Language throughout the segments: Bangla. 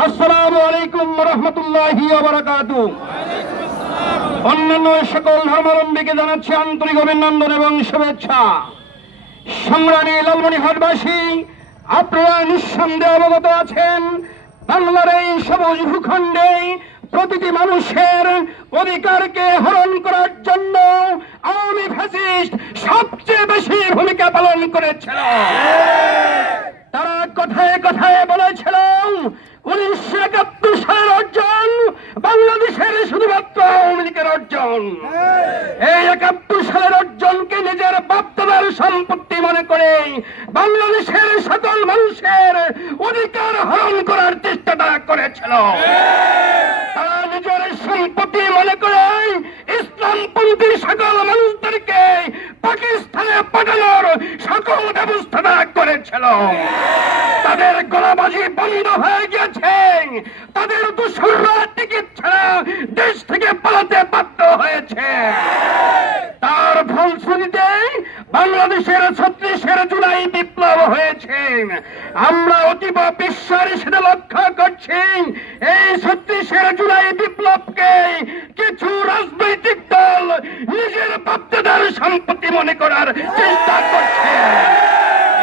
আসসালামু আলাইকুম ওয়া রাহমাতুল্লাহি ওয়া বারাকাতুহু। অন্যান্য সকল ধর্মাবলম্বীকে জানাচ্ছি আন্তরিক অভিনন্দন এবং শুভেচ্ছা। সংগ্রামী লালমনিরহাটবাসী, আপনারা নিঃসন্দেহে অবগত আছেন, বাংলার এই সবুজ ভূখণ্ডে প্রতিটি মানুষের অধিকারকে হরণ করার জন্য আওয়ামী ফ্যাসিস্ট সবচেয়ে বেশি ভূমিকা পালন করেছিল। তারা কথায় কথায় বলেছিল 1971 সালের অর্জন বাংলাদেশের শুধুমাত্র আওয়ামী লীগের অর্জন। এই 71 সালের অর্জনকে নিজের বাপদাদার সম্পত্তি মনে করে বাংলাদেশের সকল মানুষের অধিকার হরণ করার চেষ্টা তারা করেছিল। তারা নিজের সম্পত্তি মনে করে ইসলামপন্থী সকল মানুষদেরকে পাকিস্তানে পাঠানোর সকল ব্যবস্থা তারা করেছিল। তাদের গোলাবাজি বন্ধ হয়ে গেছে, তাদের দোসররা টিকিট ছাড়া দেশ থেকে পালাতে বাধ্য হয়েছে। তার ফলশ্রুতিতে বাংলাদেশের 36 জুলাই বিপ্লব হয়েছে। আমরা অতীব বিশ্বাসের সাথে লক্ষ্য করছি এই 36 জুলাই বিপ্লবকে কিছু রাজনৈতিক দল নিজের বাপদাদার সম্পত্তি মনে করার চেষ্টা করছে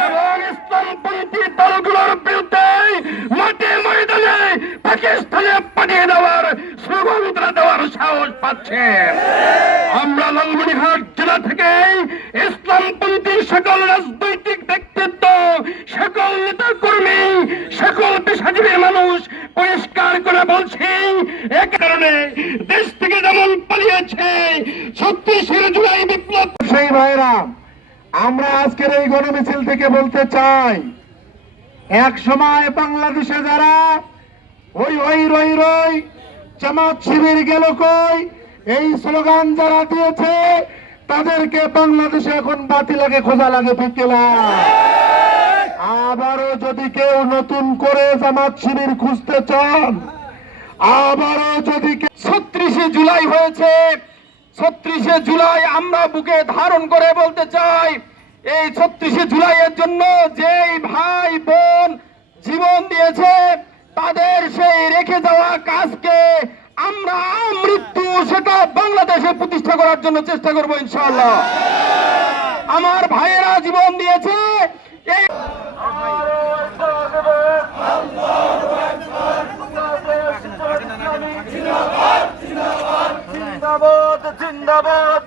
এবং ইসলামপন্থী দলগুলোর বিরুদ্ধে মাঠে ময়দানে পাকিস্তানে পাঠিয়ে দেওয়ার স্লোগান দেওয়ার সাহস পাচ্ছে। আমরা লালমনিরহাট জেলা থেকে ইসলামপন্থী সকল রাজনৈতিক ব্যক্তিত্ব, সকল নেতা কর্মী, সকল পেশাজীবী মানুষ পরিষ্কার করে বলছি, এক কারণে দেশ থেকে যেমন পালিয়েছে 36 জুলাই বিপ্লব। সেই ভাইরা, আমরা আজকের এই গণমিছিল থেকে বলতে চাই, এক সময় বাংলাদেশে যারা ওই ওই রই রই জামাত শিবির গেল কই এই স্লোগান যারা দিয়েছে তাদেরকে বাংলাদেশে এখন বাতি লাগে, খোঁজা লাগে, ফিকেলা। আবারও যদি কেউ নতুন করে জামাত শিবির খুঁজতে চান, আবারও যদি 36 জুলাই হয়েছে, 36 জুলাই আমরা বুকে ধারণ করে বলতে চাই, এই 36 জুলাইয়ের জন্য যেই ভাই বোন জীবন দিয়েছে তাদের সেই রেখে যাওয়া কাজকে আমরা মৃত্যু সেটা বাংলাদেশে প্রতিষ্ঠা করার জন্য চেষ্টা করবো ইনশাআল্লাহ। আমার ভাইয়েরা জীবন দিয়েছে, এই জিন্দাবাদ জিন্দাবাদ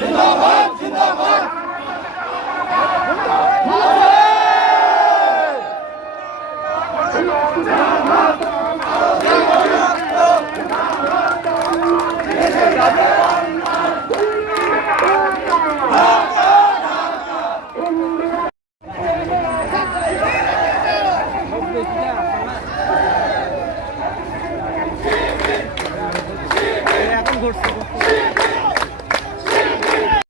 জিন্দাবাদ জিন্দাবাদ। জিন্দাবাদ